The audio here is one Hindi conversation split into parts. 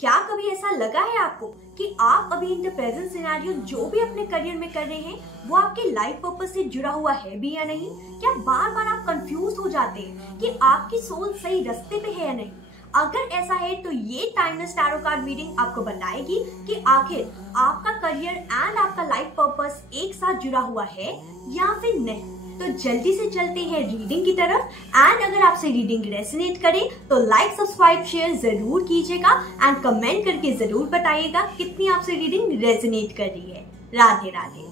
क्या कभी ऐसा लगा है आपको कि आप अभी इन द प्रेजेंट सिनेरियो जो भी अपने करियर में कर रहे हैं वो आपके लाइफ पर्पस से जुड़ा हुआ है भी या नहीं? क्या बार बार आप कंफ्यूज हो जाते हैं कि आपकी सोच सही रास्ते पे है या नहीं? अगर ऐसा है तो ये टाइमलेस टैरो कार्ड रीडिंग आपको बताएगी कि आखिर आपका करियर एंड आपका लाइफ पर्पस एक साथ जुड़ा हुआ है या फिर नहीं। तो जल्दी से चलते हैं रीडिंग की तरफ। एंड अगर आपसे रीडिंग रेजोनेट करे तो लाइक सब्सक्राइब शेयर जरूर कीजिएगा एंड कमेंट करके जरूर बताइएगा कितनी आपसे रीडिंग रेजोनेट कर रही है। Radhe Radhe.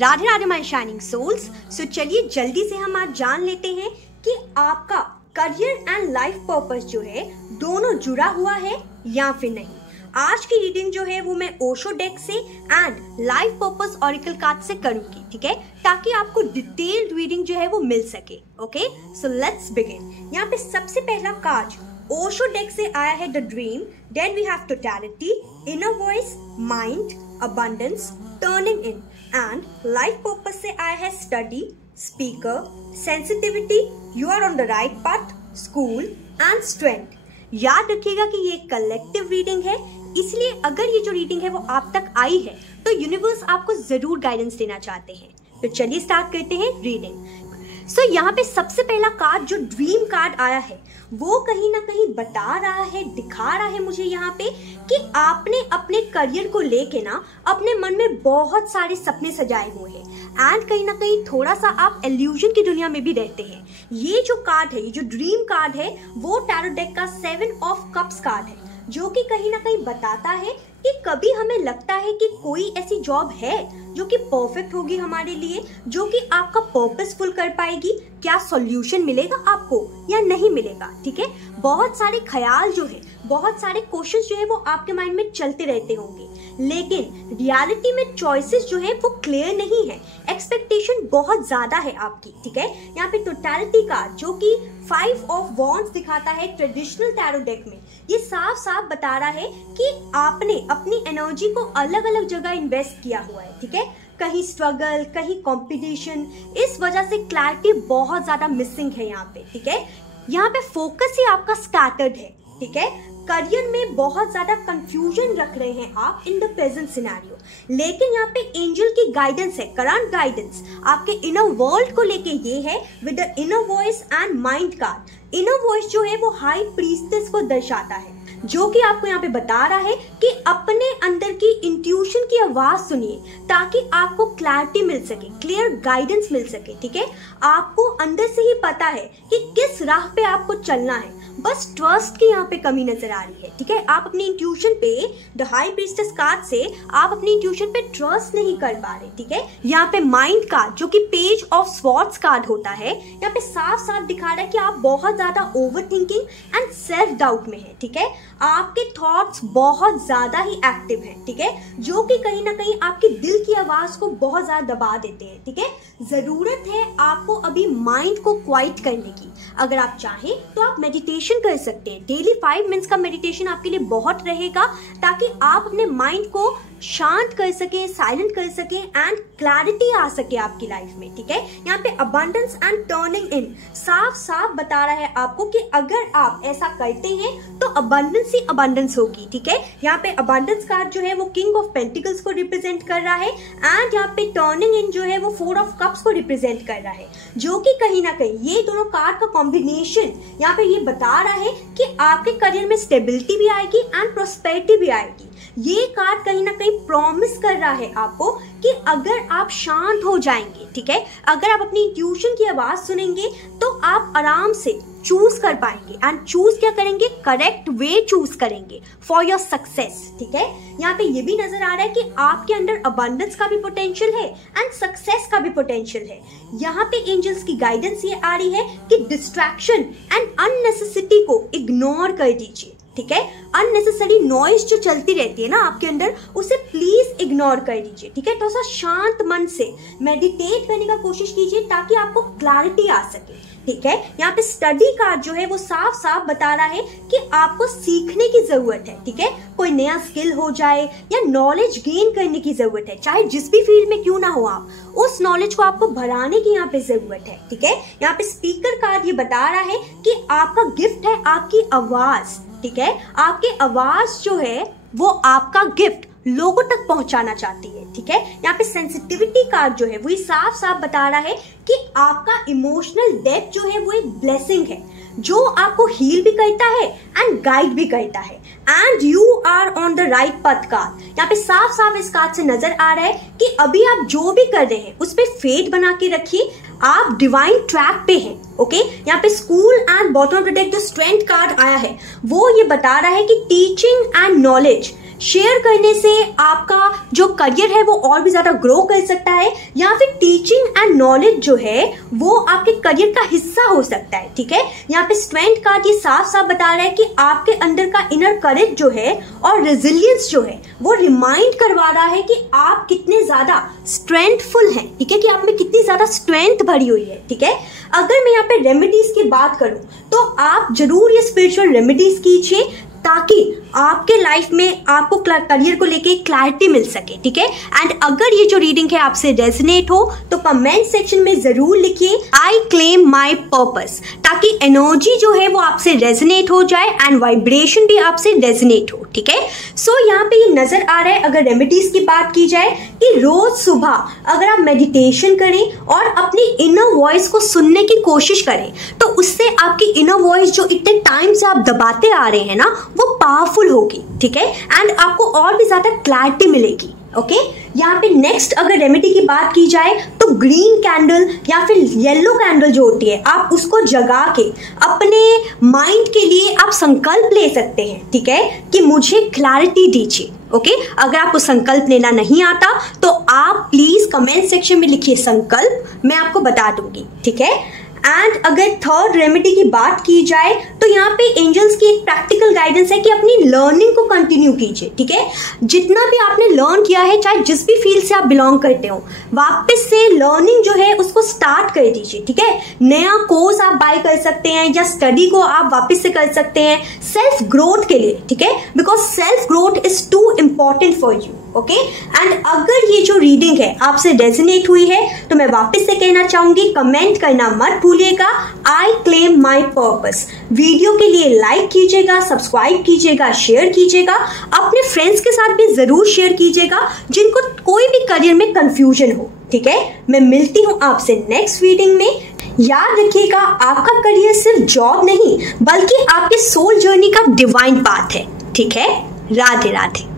Radhe Radhe my shining souls. So चलिए जल्दी से हम आज जान लेते हैं कि आपका करियर एंड लाइफ पर्पस जो है दोनों जुड़ा हुआ है या फिर नहीं। आज की रीडिंग जो है वो मैं ओशो डेक से and life purpose oracle card से करूंगी, ठीक है, ताकि आपको डिटेल्ड रीडिंग जो है वो मिल सके। Okay, so let's begin. यहाँ पे सबसे पहला कार्ड ओशो डेक से आया है the dream, then we have totality, inner voice, mind, abundance, turning in and life purpose से आया है study, speaker, sensitivity, you are on the right path, school and strength. याद रखिएगा कि ये कलेक्टिव रीडिंग है, इसलिए अगर ये जो रीडिंग है वो आप तक आई है तो यूनिवर्स आपको जरूर गाइडेंस देना चाहते हैं। तो चलिए स्टार्ट करते हैं रीडिंग। सो यहाँ पे सबसे पहला कार्ड जो ड्रीम कार्ड आया है वो कहीं ना कहीं बता रहा है, दिखा रहा है मुझे यहाँ पे कि आपने अपने करियर को लेके ना अपने मन में बहुत सारे सपने सजाए हुए हैं एंड कहीं ना कहीं थोड़ा सा आप इल्यूजन की दुनिया में भी रहते हैं। ये जो कार्ड है, ये जो ड्रीम कार्ड है वो टैरो डेक का 7 ऑफ कप्स कार्ड है, जो कि कहीं ना कहीं बताता है कि कभी हमें लगता है कि कोई ऐसी जॉब है जो कि परफेक्ट होगी हमारे लिए, जो कि आपका पर्पसफुल कर पाएगी। क्या सॉल्यूशन मिलेगा आपको या नहीं मिलेगा, ठीक है। बहुत सारे ख्याल जो है, बहुत सारे क्वेश्चंस जो है वो आपके माइंड में चलते रहते होंगे, लेकिन रियलिटी में चॉइसेस जो है वो क्लियर नहीं है, एक्सपेक्टेशन बहुत ज्यादा है आपकी, ठीक है। यहाँ पे टोटलिटी कार्ड जो कि 5 ऑफ वॉन्ड्स दिखाता है ट्रेडिशनल टैरो डेक में, ये साफ साफ बता रहा है कि आपने अपनी एनर्जी को अलग अलग जगह इन्वेस्ट किया हुआ है, ठीक है। कहीं स्ट्रगल, कहीं कंपटीशन, इस वजह से क्लैरिटी बहुत ज्यादा मिसिंग है यहाँ पे, ठीक है। यहाँ पे फोकस ही आपका स्कैटर्ड है, ठीक है। करियर में बहुत ज्यादा कंफ्यूजन रख रहे हैं आप इन द प्रेजेंट सिनेरियो, लेकिन यहाँ पे एंजल की गाइडेंस है, करंट गाइडेंस आपके इनर वर्ल्ड को लेके ये है with the inner voice and mind card. Inner voice जो है वो हाई प्रीस्टेस को दर्शाता है, जो कि आपको यहाँ पे बता रहा है कि अपने अंदर की इंट्यूशन की आवाज सुनिए ताकि आपको क्लैरिटी मिल सके, क्लियर गाइडेंस मिल सके, ठीक है। आपको अंदर से ही पता है कि किस राह पे आपको चलना है, बस ट्रस्ट की यहाँ पे कमी नजर आ रही है, ठीक है। आप अपनी इंट्यूशन पे, द हाई प्रीस्टेस कार्ड से आप अपनी इंट्यूशन पे ट्रस्ट नहीं कर पा रहे, ठीक है। यहाँ पे माइंड कार्ड जो कि पेज ऑफ स्वॉर्ड्स कार्ड होता है, यहाँ पे साफ साफ दिखा रहा है कि आप बहुत ज्यादा over thinking and self doubt में है, ठीक है। आपके थॉट्स बहुत ज्यादा ही एक्टिव हैं, ठीक है, जो कि कहीं ना कहीं आपके दिल की आवाज को बहुत ज्यादा दबा देते हैं, ठीक है। जरूरत है आपको अभी माइंड को क्वाइट करने की। अगर आप चाहें तो आप मेडिटेशन कर सकते हैं, डेली 5 मिनट्स का मेडिटेशन आपके लिए बहुत रहेगा, ताकि आप अपने माइंड को शांत कर सके, साइलेंट कर सके एंड क्लैरिटी आ सके आपकी लाइफ में, ठीक है। यहाँ पे अबंडेंस एंड टर्निंग इन साफ साफ बता रहा है आपको कि अगर आप ऐसा करते हैं तो अबंडेंस ही अबंडेंस होगी, ठीक है। यहाँ पे अबंडेंस कार्ड जो है वो किंग ऑफ पेंटिकल्स को रिप्रेजेंट कर रहा है एंड यहाँ पे टर्निंग इन जो है वो 4 ऑफ कप्स को रिप्रेजेंट कर रहा है, जो कि कहीं ना कहीं ये दोनों कार्ड का कॉम्बिनेशन यहाँ पे ये बता रहा है कि आपके करियर में स्टेबिलिटी भी आएगी एंड प्रोस्पेरिटी भी आएगी। ये कार्ड कहीं ना कहीं प्रॉमिस कर रहा है आपको कि अगर आप शांत हो जाएंगे, ठीक है, अगर आप अपनी इंट्यूशन की आवाज सुनेंगे तो आप आराम से चूज कर पाएंगे एंड चूज क्या करेंगे, करेक्ट वे चूज करेंगे फॉर योर सक्सेस, ठीक है। यहाँ पे ये भी नजर आ रहा है कि आपके अंदर अबंडेंस का भी पोटेंशियल है एंड सक्सेस का भी पोटेंशियल है। यहाँ पे एंजल्स की गाइडेंस ये आ रही है कि डिस्ट्रैक्शन एंड अननेसेसिटी को इग्नोर कर दीजिए, ठीक है। अननेसेसरी नॉइज जो चलती रहती है ना आपके अंदर, उसे प्लीज इग्नोर कर दीजिए, ठीक है। थोड़ा सा शांत मन से मेडिटेट करने का कोशिश कीजिए ताकि आपको क्लैरिटी आ सके, ठीक है। यहाँ पे स्टडी कार्ड जो है वो साफ साफ बता रहा है कि आपको सीखने की जरूरत है, ठीक है। कोई नया स्किल हो जाए या नॉलेज गेन करने की जरूरत है, चाहे जिस भी फील्ड में क्यों ना हो आप, उस नॉलेज को आपको बढ़ाने की यहाँ पे जरूरत है, ठीक है। यहाँ पे स्पीकर कार्ड ये बता रहा है कि आपका गिफ्ट है आपकी आवाज, ठीक है, आपकी आवाज जो है वो आपका गिफ्ट लोगों तक पहुंचाना चाहती है, ठीक है। यहाँ पे सेंसिटिविटी कार्ड जो है वही साफ साफ बता रहा है कि आपका इमोशनल डेप्थ जो है वो एक ब्लेसिंग है जो आपको हील भी करता है एंड गाइड भी करता है, and you are on the right path card. यहाँ पे साफ साफ इस कार्ड से नजर आ रहा है कि अभी आप जो भी कर रहे हैं उस पर फेथ बना के रखिए, आप डिवाइन ट्रैक पे हैं, ओके। यहाँ पे school and bottom of the deck जो स्ट्रेंथ कार्ड आया है वो ये बता रहा है कि टीचिंग एंड नॉलेज शेयर करने से आपका जो करियर है वो और भी ज्यादा ग्रो कर सकता है, या फिर टीचिंग एंड नॉलेज जो है वो आपके करियर का हिस्सा हो सकता है, ठीक है। यहाँ पे स्ट्रेंथ कार्ड ये साफ साफ बता रहा है कि आपके अंदर का इनर करेज जो है और रेजिलियंस जो है वो रिमाइंड करवा रहा है कि आप कितने ज्यादा स्ट्रेंथफुल हैं, ठीक है, कि आप में कितनी ज्यादा स्ट्रेंथ भरी हुई है, ठीक है। अगर मैं यहाँ पे रेमेडीज की बात करूं तो आप जरूर ये स्पिरिचुअल रेमेडीज कीजिए ताकि आपके लाइफ में आपको करियर को लेके क्लैरिटी मिल सके, ठीक है। एंड अगर ये जो रीडिंग है आपसे रेजोनेट हो तो कमेंट सेक्शन में जरूर लिखिए आई क्लेम माई पर्पस, ताकि एनर्जी जो है वो आपसे रेजोनेट हो जाए एंड वाइब्रेशन भी आपसे रेजोनेट हो, ठीक है। सो यहाँ पे ये नजर आ रहा है, अगर रेमेडीज की बात की जाए, कि रोज सुबह अगर आप मेडिटेशन करें और अपनी इनर वॉइस को सुनने की कोशिश करें तो उससे आपकी इनर वॉइस जो इतने टाइम से आप दबाते आ रहे हैं ना वो पावरफुल होगी, ठीक है, एंड आपको और भी ज्यादा क्लैरिटी मिलेगी, ओके। यहाँ पे नेक्स्ट अगर रेमेडी की बात की जाए तो ग्रीन कैंडल या फिर येलो कैंडल जो होती है आप उसको जगा के अपने माइंड के लिए आप संकल्प ले सकते हैं, ठीक है, कि मुझे क्लैरिटी दीजिए, ओके। अगर आपको संकल्प लेना नहीं आता तो आप प्लीज कमेंट सेक्शन में लिखिए संकल्प, मैं आपको बता दूंगी, ठीक है। एंड अगर थर्ड रेमेडी की बात की जाए तो यहाँ पे एंजल्स की एक प्रैक्टिकल गाइडेंस है कि अपनी लर्निंग को कंटिन्यू कीजिए, ठीक है। जितना भी आपने लर्न किया है, चाहे जिस भी फील्ड से आप बिलोंग करते हो, वापस से लर्निंग जो है उसको स्टार्ट कर दीजिए, ठीक है। नया कोर्स आप बाय कर सकते हैं या स्टडी को आप वापस से कर सकते हैं सेल्फ ग्रोथ के लिए, ठीक है, because self growth is too important for you, okay. And अगर ये जो रीडिंग है आपसे रेजोनेट हुई है तो मैं वापस से कहना चाहूंगी कमेंट करना मत भूलिएगा I claim my purpose. Video के लिए लाइक कीजिएगा, सब्सक्राइब कीजिएगा, शेयर कीजिएगा, अपने फ्रेंड्स के साथ भी जरूर शेयर कीजिएगा जिनको कोई भी करियर में कंफ्यूजन हो, ठीक है। मैं मिलती हूँ आपसे नेक्स्ट रीडिंग में। याद रखिएगा आपका करियर सिर्फ जॉब नहीं बल्कि आपके सोल जर्नी का डिवाइन पाथ है, ठीक है। राधे राधे।